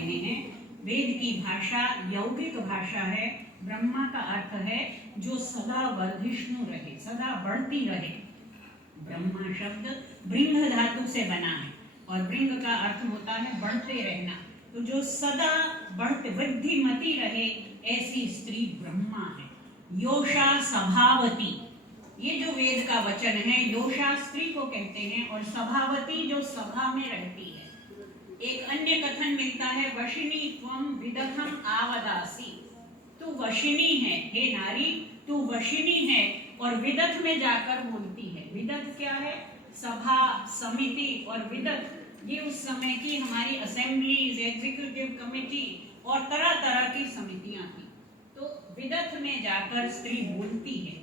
रहे हैं। वेद की भाषा यौगिक भाषा है। ब्रह्मा का अर्थ है जो सदा वर्धिष्णु रहे, सदा बढ़ती रहे। ब्रह्मा शब्द ब्रिंग धातु से बना है और ब्रिंग का अर्थ होता है बढ़ते रहना। तो जो सदा बढ़ते वृद्धिमती रहे ऐसी स्त्री ब्रह्मा है। योषा सभावती, ये जो वेद का वचन है, योषा स्त्री को कहते हैं और सभावती जो सभा में रहती है। एक अन्य कथन मिलता है, वशिनी त्वम विदथम आवदासी, तू वशिनी है, हे नारी तू वशिनी है और विदथ में जाकर बोलती है। विदथ क्या है? सभा, समिति। और विदथ ये उस समय की हमारी असेंबलीज, एग्जीक्यूटिव कमेटी और तरह तरह की समितियां थी। तो विदथ में जाकर स्त्री बोलती है।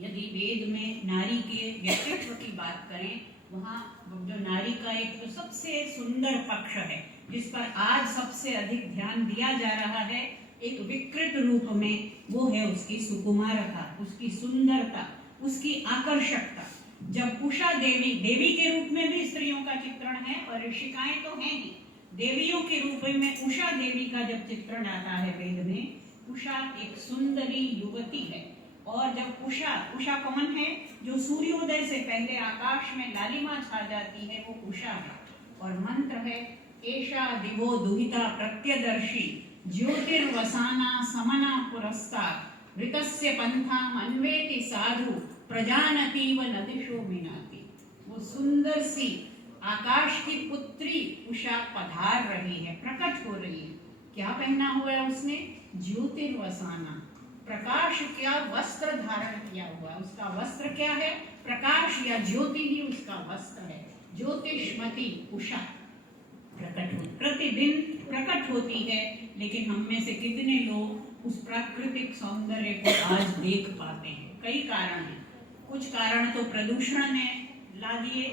यदि वेद में नारी के व्यक्तित्व की बात करें, वहाँ जो नारी का एक तो सबसे सुंदर पक्ष है जिस पर आज सबसे अधिक ध्यान दिया जा रहा है एक विकृत रूप में, वो है उसकी सुकुमारता, उसकी सुंदरता, उसकी आकर्षकता। जब उषा देवी, देवी के रूप में भी स्त्रियों का चित्रण है और ऋषिकाएं तो हैं ही, देवियों के रूप में उषा देवी का जब चित्रण आता है वेद में, उषा एक सुंदरी युवती है। और जब उषा कौन है? जो सूर्योदय से पहले आकाश में लालिमा छा जाती है, वो उषा है। और मंत्र है, एषा दिवो दुहिता प्रत्यदर्शी ज्योतिर्वसाना समना पुरस्तात् ऋतस्य पंथाम अन्वेति साधु प्रजानतीव नदिशो मिनाति। वो सुंदर सी आकाश की पुत्री उषा पधार रही है, प्रकट हो रही है। क्या पहना हुआ है उसने? ज्योतिर्वसाना, प्रकाश क्या वस्त्र धारण किया हुआ। उसका वस्त्र क्या है? प्रकाश या ज्योति ही उसका वस्त्र है। ज्योतिष्मती उषा प्रकट हो, प्रतिदिन प्रकट होती है। लेकिन हम में से कितने लोग उस प्राकृतिक सौंदर्य को आज देख पाते हैं? कई कारण हैं। कुछ कारण तो प्रदूषण ने ला दिए,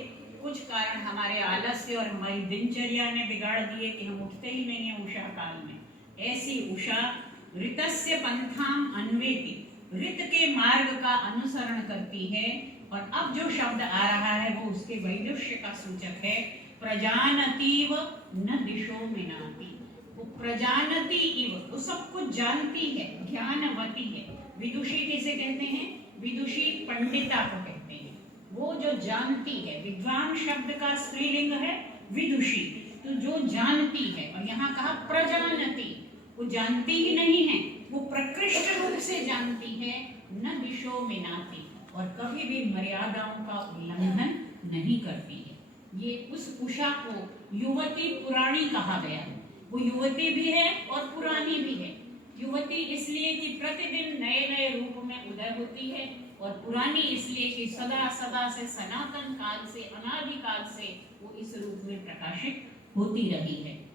कुछ कारण हमारे आलस्य और हमारी दिनचर्या ने बिगाड़ दिए कि हम उठते ही नहीं है उषा काल में। ऐसी उषा ऋतस्य पंथाम अन्वेति, ऋत के मार्ग का अनुसरण करती है। और अब जो शब्द आ रहा है वो उसके वैदुष्य का सूचक है। प्रजानतीव न दिशो मिनाति, वो प्रजानती इव, वो सब कुछ जानती है, ज्ञानवती है। विदुषी किसे कहते हैं? विदुषी पंडिता को कहते हैं, वो जो जानती है। विद्वान शब्द का स्त्रीलिंग है विदुषी, तो जो जानती है। और यहाँ कहा प्रजानती, वो जानती ही नहीं है, वो प्रकृष्ट रूप से जानती है। न दिशो मिनाति, और कभी भी मर्यादाओं का उल्लंघन नहीं करती है। ये उस उषा को युवती पुराणी कहा गया है। वो युवती भी है और पुरानी भी है। युवती इसलिए कि प्रतिदिन नए नए रूप में उदय होती है, और पुरानी इसलिए कि सदा सदा से, सनातन काल से, अनादि काल से वो इस रूप में प्रकाशित होती रही है।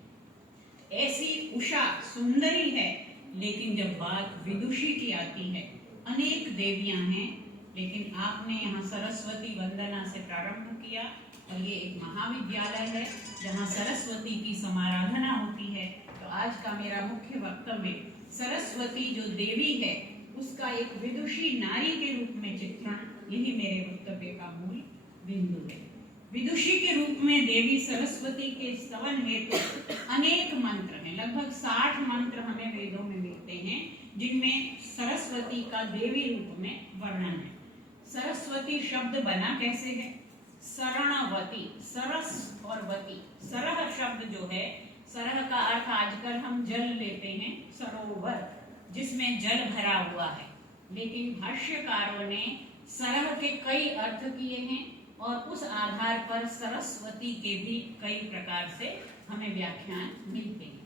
ऐसी उषा सुंदरी है। लेकिन जब बात विदुषी की आती है, अनेक देवियां हैं, लेकिन आपने यहाँ सरस्वती वंदना से प्रारंभ किया और ये एक महाविद्यालय है जहाँ सरस्वती की समाराधना होती है। तो आज का मेरा मुख्य वक्तव्य सरस्वती जो देवी है उसका एक विदुषी नारी के रूप में चित्रण, यही मेरे वक्तव्य का मूल बिंदु है। विदुषी के रूप में देवी सरस्वती के स्तवन हेतु अनेक मंत्र हैं। लगभग 60 मंत्र हमें वेदों में मिलते हैं जिनमें सरस्वती का देवी रूप में वर्णन है। सरस्वती शब्द बना कैसे है? शरणवती, सरस और वती। सरह शब्द जो है, सरह का अर्थ आजकल हम जल लेते हैं, सरोवर जिसमें जल भरा हुआ है। लेकिन भाष्यकारों ने सरह के कई अर्थ किए हैं और उस आधार पर सरस्वती के भी कई प्रकार से हमें व्याख्यान मिलते हैं।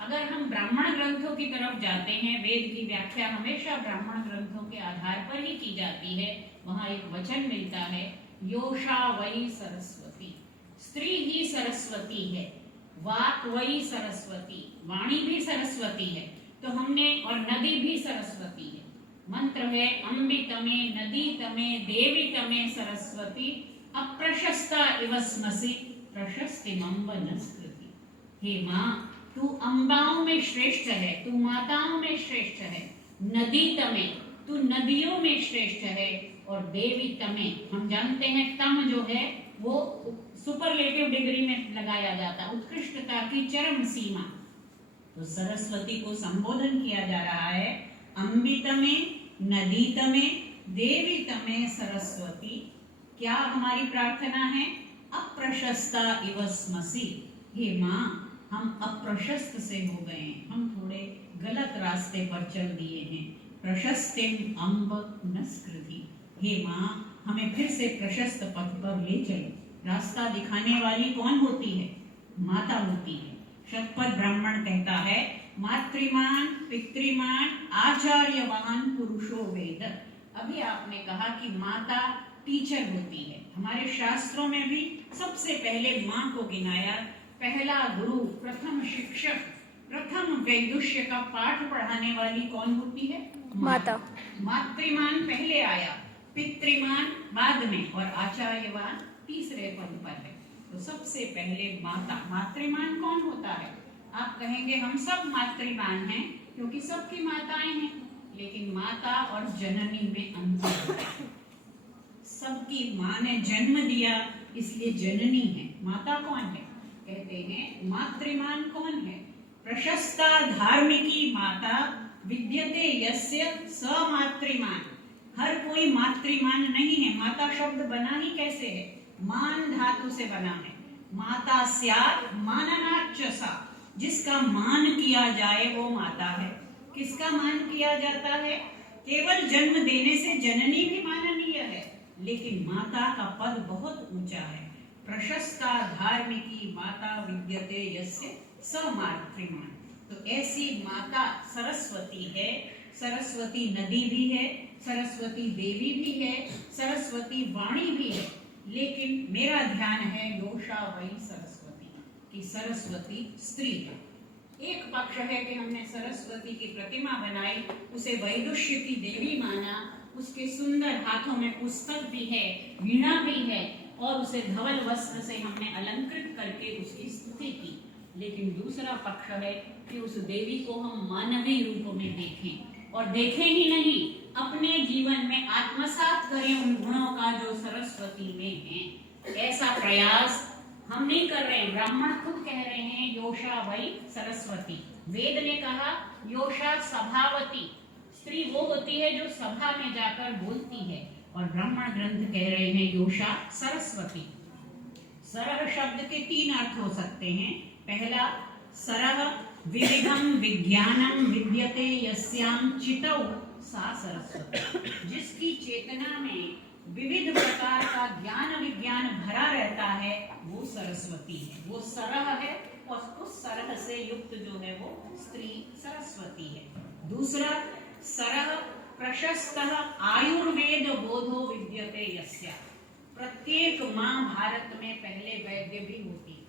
अगर हम ब्राह्मण ग्रंथों की तरफ जाते हैं, वेद की व्याख्या हमेशा ब्राह्मण ग्रंथों के आधार पर ही की जाती है। वहाँ एक वचन मिलता है, योषा वै सरस्वती, स्त्री ही सरस्वती है। वाक वै सरस्वती, वाणी भी सरस्वती है। तो हमने, और नदी भी सरस्वती है। मंत्र है, अम्बि तमे नदी तमे देवी तमे सरस्वती अप्रशस्ता इव स्मसि प्रशस्तिमंब नस्कृति। हे माँ, तू अम्बाओं में श्रेष्ठ है, तू माताओं में श्रेष्ठ है। नदी तमे, तू नदियों में श्रेष्ठ है। और देवी तमे, हम जानते हैं तम जो है वो सुपरलेटिव डिग्री में लगाया जाता है, उत्कृष्टता की चरम सीमा। तो सरस्वती को संबोधन किया जा रहा है, अम्बितमे नदीतमे देवीतमे सरस्वती। क्या हमारी प्रार्थना है? अप्रशस्ता इव स्मसि। हे माँ, हम अप्रशस्त से हो गए हैं, हम थोड़े गलत रास्ते पर चल दिए हैं। प्रशस्तिम अम्ब नस्कृति। हे माँ, हमें फिर से प्रशस्त पथ पर ले चलो। रास्ता दिखाने वाली कौन होती है? माता होती है। शतपथ ब्राह्मण कहता है, मातृमान पितृमान आचार्यवान पुरुषो वेद। अभी आपने कहा कि माता टीचर होती है। हमारे शास्त्रों में भी सबसे पहले माँ को गिनाया। पहला गुरु, प्रथम शिक्षक, प्रथम वैदुष्य का पाठ पढ़ाने वाली कौन होती है? माता। मातृमान पहले आया, पितृमान बाद में, और आचार्यवान तीसरे पद पर है। तो सबसे पहले माता। मातृमान कौन होता है? आप कहेंगे हम सब मातृमान हैं क्योंकि सबकी माताएं हैं, लेकिन माता और जननी में अंतर है। सबकी माँ ने जन्म दिया इसलिए जननी है। माता कौन है? कहते हैं मातृमान कौन है? प्रशस्ता धार्मिकी माता विद्यते यस्य स मातृमान। हर कोई मातृमान नहीं है। माता शब्द बना ही कैसे है? मान धातु से बना है। माता स्यात् माननाच्च सा। जिसका मान किया जाए वो माता है। किसका मान किया जाता है? केवल जन्म देने से जननी भी माननीय है, लेकिन माता का पद बहुत ऊंचा है। प्रशस्ता धार्मिकी माता विद्यते यस्य स मातृमान। तो ऐसी माता सरस्वती है। सरस्वती नदी भी है, सरस्वती देवी भी है, सरस्वती वाणी भी है। लेकिन मेरा ध्यान है योषा वही सरस्वती, कि सरस्वती स्त्री है। एक पक्ष है कि हमने सरस्वती की प्रतिमा बनाई, उसे वैदुष्य की देवी माना, उसके सुंदर हाथों में पुस्तक भी है, वीणा भी है, और उसे धवल वस्त्र से हमने अलंकृत करके उसकी स्तुति की। लेकिन दूसरा पक्ष है कि उस देवी को हम मानवीय रूप में देखें, और देखें ही नहीं, अपने जीवन में आत्मसात करें उन गुणों का जो सरस्वती में है। ऐसा प्रयास हम नहीं कर रहे हैं। ब्राह्मण खुद कह रहे हैं योषा वही सरस्वती। वेद ने कहा योषा सभावती। स्त्री वो होती है जो सभा में जाकर बोलती है, और ब्राह्मण ग्रंथ कह रहे हैं योषा सरस्वती। सरह शब्द के तीन अर्थ हो सकते हैं। पहला, सरह विविधम विज्ञानम विद्यते यस्याम चितौ सा सरस्वती। जिसकी चेतना में विविध प्रकार का ज्ञान विज्ञान भरा रहता है वो सरस्वती है, वो सरह है, और उस सरह से युक्त जो है वो स्त्री सरस्वती है। दूसरा, सरह प्रशस्तः आयुर्वेद बोधो विद्यते यस्या। प्रत्येक माँ भारत में पहले वैद्य भी होती थी।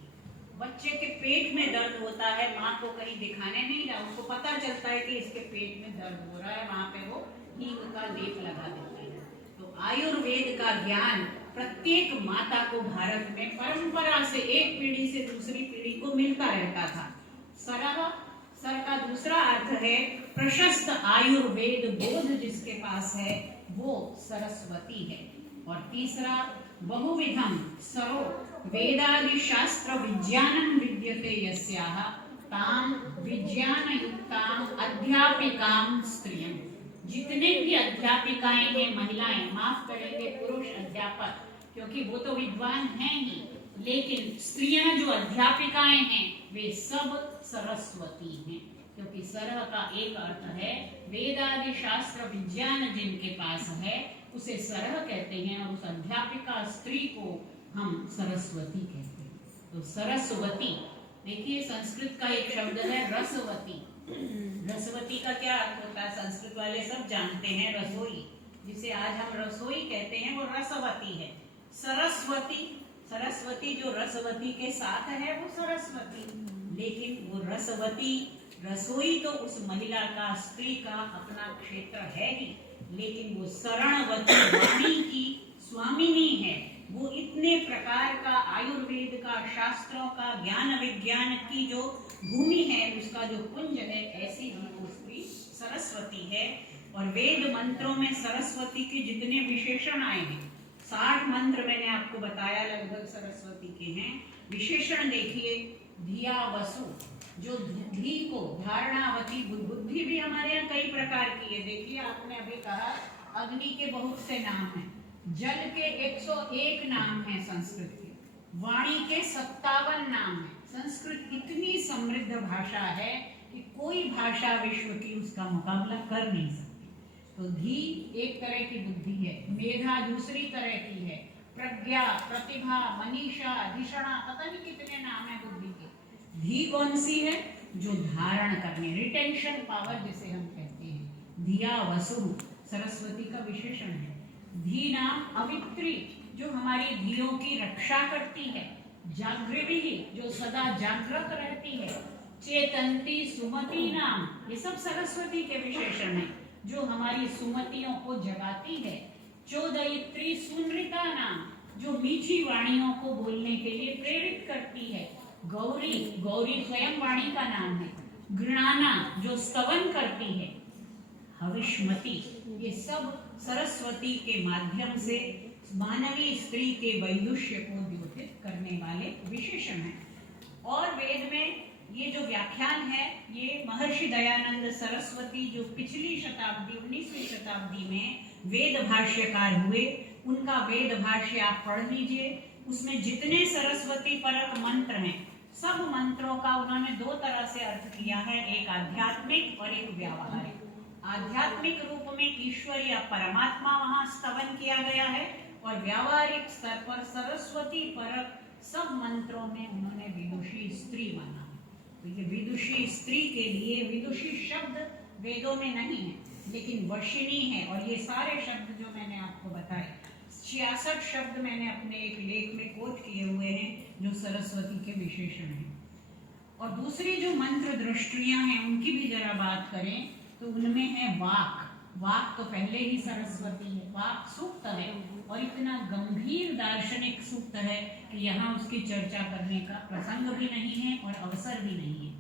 बच्चे के पेट में दर्द होता है, माँ को कहीं दिखाने नहीं जा, उसको पता चलता है कि इसके पेट में दर्द हो रहा है, वहां पे वो हींग का लेप लगा देती है। तो आयुर्वेद का ज्ञान प्रत्येक माता को भारत में परंपरा से एक पीढ़ी से दूसरी पीढ़ी को मिलता रहता था। सरह, सर का दूसरा अर्थ है प्रशस्त आयुर्वेद बोध जिसके पास है वो सरस्वती है। और तीसरा, बहुविधम सरो वेदादि शास्त्र विज्ञानम विद्यते यस्याः ताम विज्ञान युक्ताम अध्यापिकाम स्त्रियम। जितने भी अध्यापिकाएं हैं महिलाएं, माफ करेंगे पुरुष अध्यापक क्योंकि वो तो विद्वान हैं ही, लेकिन स्त्रियां जो अध्यापिकाएं हैं वे सब सरस्वती हैं। क्योंकि सरह का एक अर्थ है वेदादि शास्त्र विज्ञान जिनके पास है उसे सरह कहते हैं, और उस अध्यापिका स्त्री को हम सरस्वती कहते हैं। तो सरस्वती, देखिए संस्कृत का एक शब्द है रसवती। रसवती का क्या अर्थ होता है? संस्कृत वाले सब जानते हैं, रसोई, जिसे आज हम रसोई कहते हैं वो रसवती है। सरस्वती, सरस्वती जो रसवती के साथ है वो सरस्वती, लेकिन वो रसवती, रसोई तो उस महिला का, स्त्री का अपना क्षेत्र है ही, लेकिन वो शरणवती वाणी की स्वामिनी है। वो इतने प्रकार का आयुर्वेद का, शास्त्रों का, ज्ञान विज्ञान की जो भूमि है, उसका जो पुंज है, ऐसी ही वो स्त्री सरस्वती है। और वेद मंत्रों में सरस्वती के जितने विशेषण आए हैं 60 मंत्र मैंने आपको बताया लगभग सरस्वती के हैं। विशेषण देखिए, धिया वसु, जो धी को धारणावती, बुद्धि भी हमारे यहाँ कई प्रकार की है। देखिए आपने अभी कहा अग्नि के बहुत से नाम हैं, जल के 101 नाम हैं संस्कृत के, वाणी के 57 नाम हैं। संस्कृत इतनी समृद्ध भाषा है कि कोई भाषा विश्व की उसका मुकाबला कर नहीं सकती। तो धी एक तरह की बुद्धि है, मेधा दूसरी तरह की है, प्रज्ञा, प्रतिभा, मनीषा, धिषणा, पता नहीं कितने नाम है बुद्धि के। धी कौन सी है? जो धारण करने, रिटेंशन पावर जिसे हम कहते हैं। धिया वसु सरस्वती का विशेषण है। धी नाम अवित्री, जो हमारी धियों की रक्षा करती है। जागृति, जो सदा जागृत रहती है। चेतंती सुमति नाम, ये सब सरस्वती के विशेषण हैं, जो हमारी सुमतियों को जगाती है। चोदयित्री सुनृता नाम, जो मीठी वाणियों को बोलने के लिए प्रेरित करती है। गौरी, गौरी स्वयं वाणी का नाम है। गृणाना, जो स्तवन करती है। हविष्मती, ये सब सरस्वती के माध्यम से मानवीय स्त्री के वैदुष्य को द्योतित करने वाले विशेषण हैं। और वेद में ये जो व्याख्यान है, ये महर्षि दयानंद सरस्वती, जो पिछली शताब्दी 19वीं शताब्दी में वेद भाष्यकार हुए, उनका वेद भाष्य आप पढ़ लीजिए। उसमें जितने सरस्वती परक मंत्र हैं, सब मंत्रों का उन्होंने दो तरह से अर्थ किया है, एक आध्यात्मिक और एक व्यावहारिक। आध्यात्मिक रूप में ईश्वर या परमात्मा वहां स्तवन किया गया है, और व्यावहारिक स्तर पर सरस्वती परक सब मंत्रों में उन्होंने विदुषी स्त्री माना है। तो ये विदुषी स्त्री के लिए विदुषी शब्द वेदों में नहीं है, लेकिन वर्षिणी है। और ये सारे शब्द जो मैंने आपको बताए, 66 शब्द मैंने अपने एक लेख में कोट किए हुए हैं, जो सरस्वती के विशेषण हैं। और दूसरी जो मंत्र दृष्टियां हैं, उनकी भी जरा बात करें तो उनमें है वाक। वाक तो पहले ही सरस्वती है। वाक सूक्त है, और इतना गंभीर दार्शनिक सूक्त है कि यहाँ उसकी चर्चा करने का प्रसंग भी नहीं है और अवसर भी नहीं है।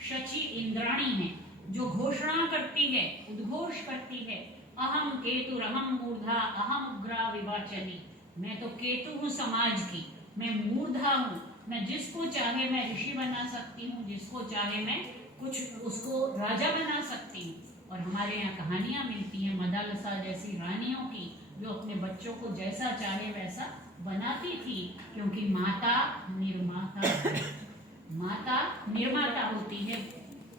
शची इंद्राणी है, जो घोषणा करती है, उद्घोष करती है। अहम केतुरहम मूर्धा अहम उग्रा विवाचनी, मैं तो केतु हूँ समाज की, मैं मूर्धा हूँ, मैं जिसको चाहे मैं ऋषि बना सकती हूँ, जिसको चाहे मैं कुछ उसको राजा बना सकती हूँ। और हमारे यहाँ कहानियां मिलती हैं मदालसा जैसी रानियों की, जो अपने बच्चों को जैसा चाहे वैसा बनाती थी, क्योंकि माता निर्माता है। माता निर्माता होती है,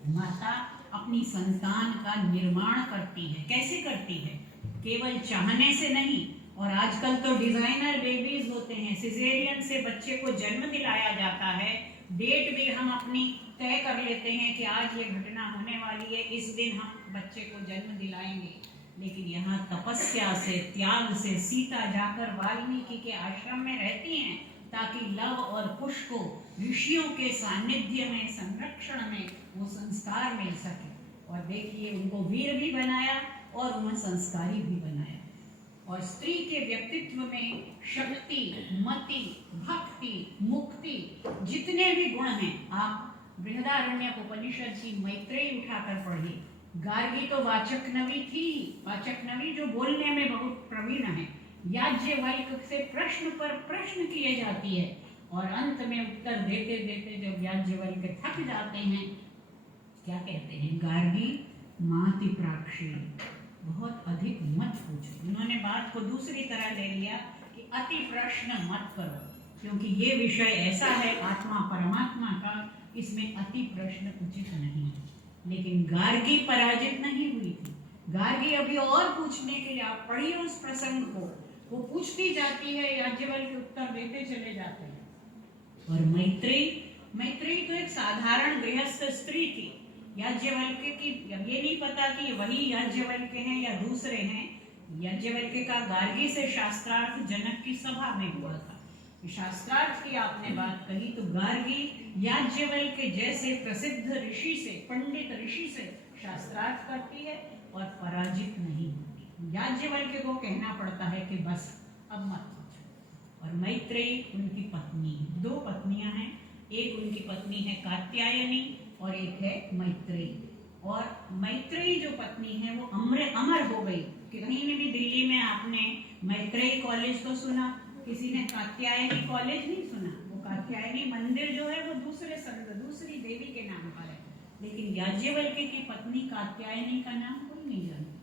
माता अपनी संतान का निर्माण करती है। कैसे करती है? केवल चाहने से नहीं। और आजकल तो डिजाइनर बेबीज होते हैं, सिजेरियन से बच्चे को जन्म दिलाया जाता है। डेट भी हम अपनी तय कर लेते हैं कि आज ये घटना होने वाली है, इस दिन हम बच्चे को जन्म दिलाएंगे। लेकिन यहाँ तपस्या से, त्याग से सीता जाकर वाल्मीकि के आश्रम में रहती हैं, ताकि लव और कुश को ऋषियों के सानिध्य में, संरक्षण में वो संस्कार मिल सके। और देखिए, उनको वीर भी बनाया और उन्हें संस्कारी भी बनाया। और स्त्री के व्यक्तित्व में शक्ति, मति, भक्ति, मुक्ति, जितने भी गुण हैं, आप बृहदारण्यक उपनिषद की मैत्रेयी उठाकर पढ़िए। गार्गी तो वाचक्नवी थी, वाचक्नवी जो बोलने में बहुत प्रवीण है। याज्ञवल्क्य से प्रश्न पर प्रश्न किए जाती है, और अंत में उत्तर देते देते जब याज्ञवल्क्य थक जाते हैं, क्या कहते हैं? गार्गी माति प्राक्षी, बहुत अधिक मत पूछो। उन्होंने बात को दूसरी तरह ले लिया कि अति प्रश्न मत करो, क्योंकि ये विषय ऐसा है आत्मा परमात्मा का, इसमें अति प्रश्न उचित नहीं है। लेकिन गार्गी पराजित नहीं हुई थी। गार्गी अभी और पूछने के लिए, आप पढ़िए उस प्रसंग को, वो पूछती जाती है, याज्ञवल्क्य उत्तर देते चले जाते हैं। और मैत्रेयी तो एक साधारण गृहस्थ स्त्री थी। याज्ञवल्क्य की ये नहीं पता कि वही याज्ञवल्क्य हैं या दूसरे हैं। याज्ञवल्क्य का गार्गी से शास्त्रार्थ जनक की सभा में हुआ था। शास्त्रार्थ की आपने बात कही, तो गार्गी याज्ञवल्क्य जैसे प्रसिद्ध ऋषि से, पंडित ऋषि से शास्त्रार्थ करती है और पराजित नहीं होती। याज्ञवल्क्य को कहना पड़ता है कि बस अब मत पूछो। और मैत्रेयी उनकी पत्नी, दो पत्नियां हैं, एक उनकी पत्नी है कात्यायनी और एक है मैत्रेयी। और मैत्रेयी जो पत्नी है वो अमर हो गई, कहीं में भी दिल्ली में आपने मैत्रेयी कॉलेज तो सुना, किसी ने कात्यायनी कॉलेज नहीं सुना। वो कात्यायनी मंदिर जो है वो दूसरे संत दूसरी देवी के नाम पर है, लेकिन याज्ञवल्क्य की पत्नी कात्यायनी का नाम कोई नहीं जानता।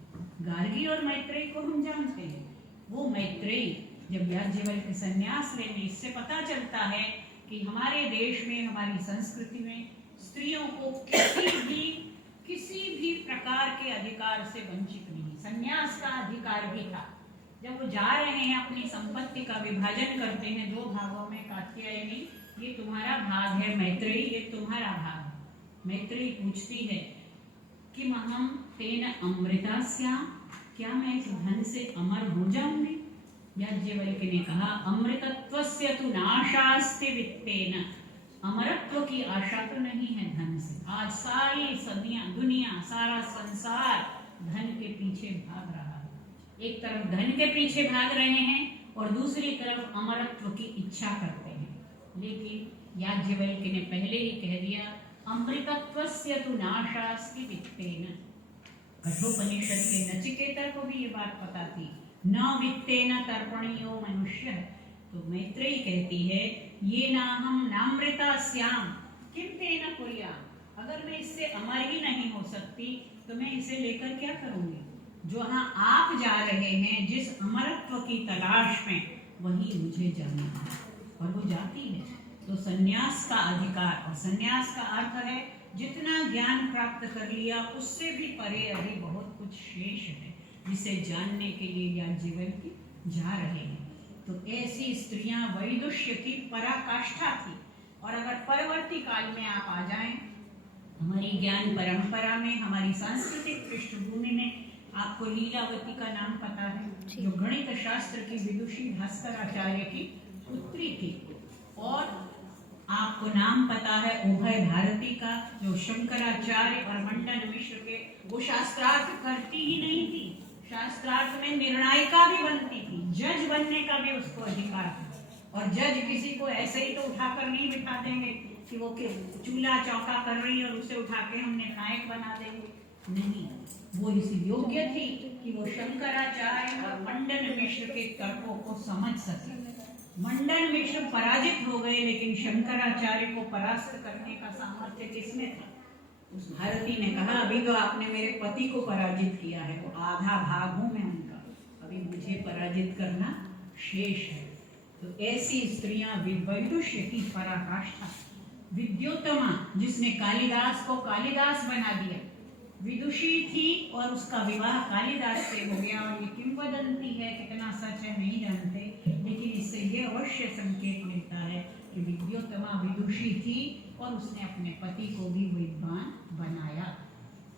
गार्गी और मैत्रेयी को हम जानते हैं। वो मैत्रेयी जब याज्ञवल्क्य संन्यास लेने, इससे पता चलता है कि हमारे देश में, हमारी संस्कृति में स्त्रियों को किसी भी प्रकार के अधिकार से वंचित नहीं, संन्यास का अधिकार भी था। जब वो जा रहे हैं अपनी संपत्ति का विभाजन करते हैं 2 भागों में, कात्यायनी ये तुम्हारा भाग है, मैत्रेयी ये तुम्हारा भाग है। मैत्रेयी पूछती है कि महम तेन अमृता स्याम, क्या मैं इस धन से अमर हो जाऊंगी? याज्ञवल्क्य ने कहा अमृतत्वस्य तु नाशास्ति वित्तेन, अमरत्व की आशा तो नहीं है धन से। आज सारी दुनिया सारा संसार धन के पीछे भाग रहा है। एक तरफ धन के पीछे भाग रहे हैं और दूसरी तरफ अमरत्व की इच्छा करते हैं। लेकिन याज्ञवल्क्य ने पहले ही कह दिया अमृतत्वस्य तु नाशास्ति वित्तेन। कठोपनिषद के नचिकेता को भी ये बात पता थी, न वित्तेन तर्पणीयो मनुष्य। तो मैत्रेयी कहती है ये ना हम नामृता श्याम किम तेन कुर्या, अगर मैं इससे अमर ही नहीं हो सकती तो मैं इसे लेकर क्या करूंगी? जहां आप जा रहे हैं जिस अमरत्व की तलाश में, वही मुझे जाना है। और वो जाती है। तो संन्यास का अधिकार, और संन्यास का अर्थ है जितना ज्ञान प्राप्त कर लिया उससे भी परे अभी बहुत कुछ शेष है, जिसे जानने के लिए याज्ञवल्क्य जा रहे हैं। तो ऐसी स्त्रियां वैदुष्य की पराकाष्ठा थी। और अगर परवर्ती काल में आप आ जाएं, हमारी ज्ञान परंपरा में, हमारी सांस्कृतिक पृष्ठभूमि में, आपको लीलावती का नाम पता है, जो गणित शास्त्र की विदुषी भास्कराचार्य की पुत्री थी। और आपको नाम पता है उभय भारती का, जो शंकराचार्य और मंडन मिश्र के, वो शास्त्रार्थ करती ही नहीं थी, शास्त्रार्थ में निर्णायिका भी बनती थी, जज बनने का भी उसको अधिकार था। और जज किसी को ऐसे ही तो उठाकर नहीं बिठा देंगे कि वो चूल्हा चौका कर रही है और उसे उठा के हम निर्णायक बना देंगे, नहीं। वो इस योग्य थी कि वो शंकराचार्य और मंडन मिश्र के तर्कों को समझ सके। मंडन मिश्र पराजित हो गए, लेकिन शंकराचार्य को परास्त करने का सामर्थ्य किसमें था? उस भारती ने कहा अभी तो आपने मेरे पति को पराजित किया है, वो आधा भाग हूं मैं उनका, अभी मुझे पराजित करना शेष है। तो ऐसी स्त्रियां वैदुष्य की पराकाष्ठा। विद्योत्तमा, जिसने कालिदास को कालिदास बना दिया, विदुषी थी और उसका विवाह कालिदास से हो गया। और ये किंवदंती है, कितना सच है नहीं जानते, लेकिन इससे ये अवश्य संकेत मिलता है कि विद्योत्तमा विदुषी थी और उसने अपने पति को भी विद्वान बनाया।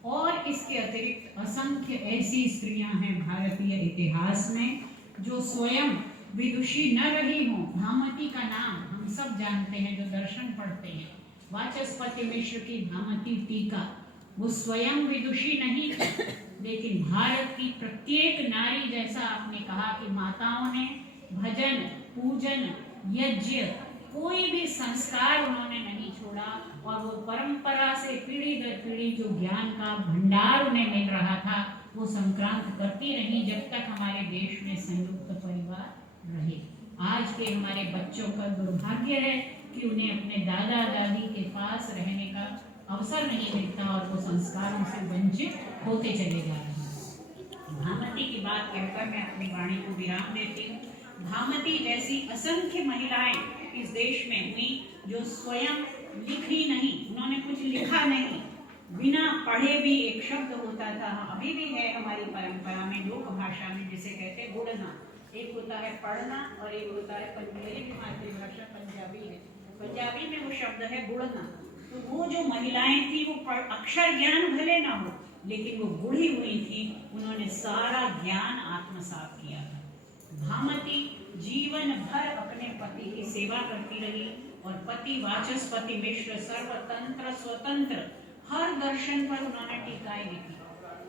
और इसके अतिरिक्त असंख्य ऐसी स्त्रियां हैं भारतीय इतिहास में जो स्वयं विदुषी न रही हों। भामती का नाम हम सब जानते हैं, जो दर्शन पढ़ते हैं, वाचस्पति मिश्र की भामती टीका, वो स्वयं विदुषी नहीं थी, लेकिन भारत की प्रत्येक नारी, जैसा आपने कहा कि माताओं ने भजन, पूजन, यज्ञ, कोई भी संस्कार उन्होंने नहीं छोड़ा। और वो परंपरा से पीढ़ी दर पीढ़ी जो ज्ञान का भंडार उन्हें मिल रहा था, वो संक्रांत करती रही जब तक हमारे देश में संयुक्त परिवार रहे। आज के हमारे बच्चों का दुर्भाग्य है कि उन्हें अपने दादा दादी के पास रहने का अवसर नहीं मिलता और वो संस्कारों से वंचित होते चले जा रहे हैं। भामती की बात कहकर मैं अपनी वाणी को विराम देती हूँ। भामती जैसी असंख्य महिलाएं इस देश में हुई जो स्वयं लिखी नहीं, उन्होंने कुछ लिखा नहीं, बिना पढ़े भी एक शब्द होता था, अभी भी है हमारी परंपरा में, लोक भाषा में जिसे कहते हैं गुड़ना। एक होता है पढ़ना और एक होता है, मेरी भी मातृभाषा पंजाबी है, पंजाबी में वो शब्द है गुड़ना। तो वो जो महिलाएं थी वो अक्षर ज्ञान भले ना हो, लेकिन वो बूढ़ी हुई थी, उन्होंने सारा ज्ञान आत्मसात किया था। भामती जीवन भर अपने पति की सेवा करती रही और पति वाचस्पति मिश्र सर्वतंत्र स्वतंत्र हर दर्शन पर उन्होंने टीकाएं लिखी।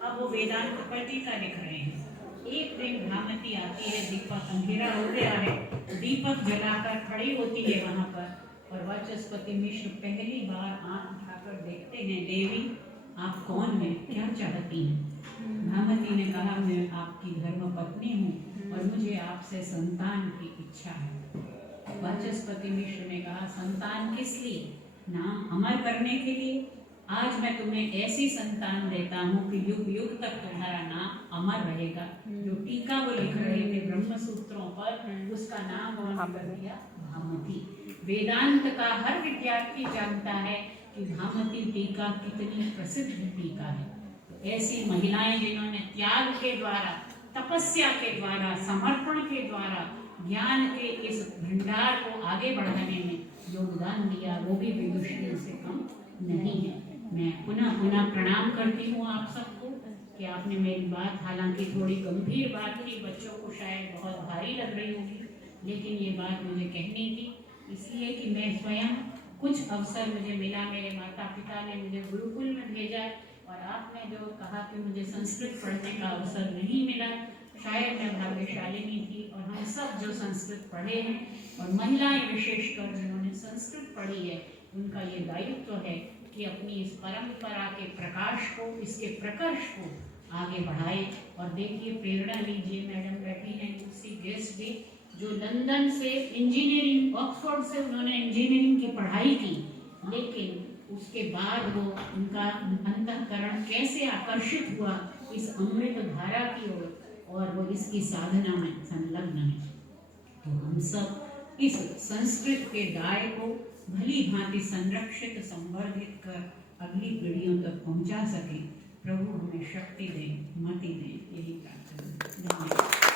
अब वो वेदांत पर टीका लिख रहे हैं। एक दिन भामती आती है, दीपक अंधेरा हो गया है, दीपक जलाकर खड़ी होती है वहां पर, और वाचस्पति मिश्र पहली बार आंख उठाकर देखते हैं, देवी आप कौन हैं, क्या चाहती हैं? भामती ने कहा, मैं आपकी धर्म पत्नी हूँ और मुझे आपसे संतान की इच्छा है। वाचस्पति मिश्र ने कहा, संतान किस लिए? नाम अमर करने के लिए। आज मैं तुम्हें ऐसी संतान देता हूँ कि युग युग तक तुम्हारा नाम अमर रहेगा। जो टीका वो लिख रहे थे ब्रह्म सूत्रों पर, उसका नाम उन्होंने कर दिया भामती। वेदांत का हर विद्यार्थी जानता है कि भामती टीका कितनी प्रसिद्ध टीका है। तो ऐसी महिलाएं जिन्होंने त्याग के द्वारा, तपस्या के द्वारा, समर्पण के द्वारा ज्ञान के इस भंडार को आगे बढ़ाने में योगदान दिया, वो भी विदुषियों से कम नहीं है। मैं पुनः पुनः प्रणाम करती हूँ आप सबको कि आपने मेरी बात, हालांकि थोड़ी गंभीर बात थी, बच्चों को शायद बहुत भारी लग रही होगी, लेकिन ये बात मुझे कहनी थी इसलिए कि मैं स्वयं, कुछ अवसर मुझे मिला, मेरे माता पिता ने मुझे गुरुकुल में भेजा और आपने जो कहा कि मुझे संस्कृत पढ़ने का अवसर नहीं मिला, शायद मैं भाग्यशालिनी थी। और हम सब जो संस्कृत पढ़े हैं और महिलाएं विशेषकर जिन्होंने संस्कृत पढ़ी है, उनका ये दायित्व है कि अपनी इस परंपरा के प्रकाश को, इसके प्रकर्ष को आगे बढ़ाए। और देखिए, प्रेरणा लीजिए, मैडम बैठी हैं, दूसरी गेस्ट भी, जो लंदन से इंजीनियरिंग, ऑक्सफोर्ड से उन्होंने इंजीनियरिंग की पढ़ाई की, लेकिन उसके बाद वो, उनका अंतःकरण कैसे आकर्षित हुआ इस अमृत धारा की ओर, और वो इसकी साधना में संलग्न है। तो हम सब इस संस्कृत के दाय को भली भांति संरक्षित, संवर्धित कर अगली पीढ़ियों तक पहुंचा सके। प्रभु हमें शक्ति दे, मति दे, यही प्रार्थना। धन्यवाद।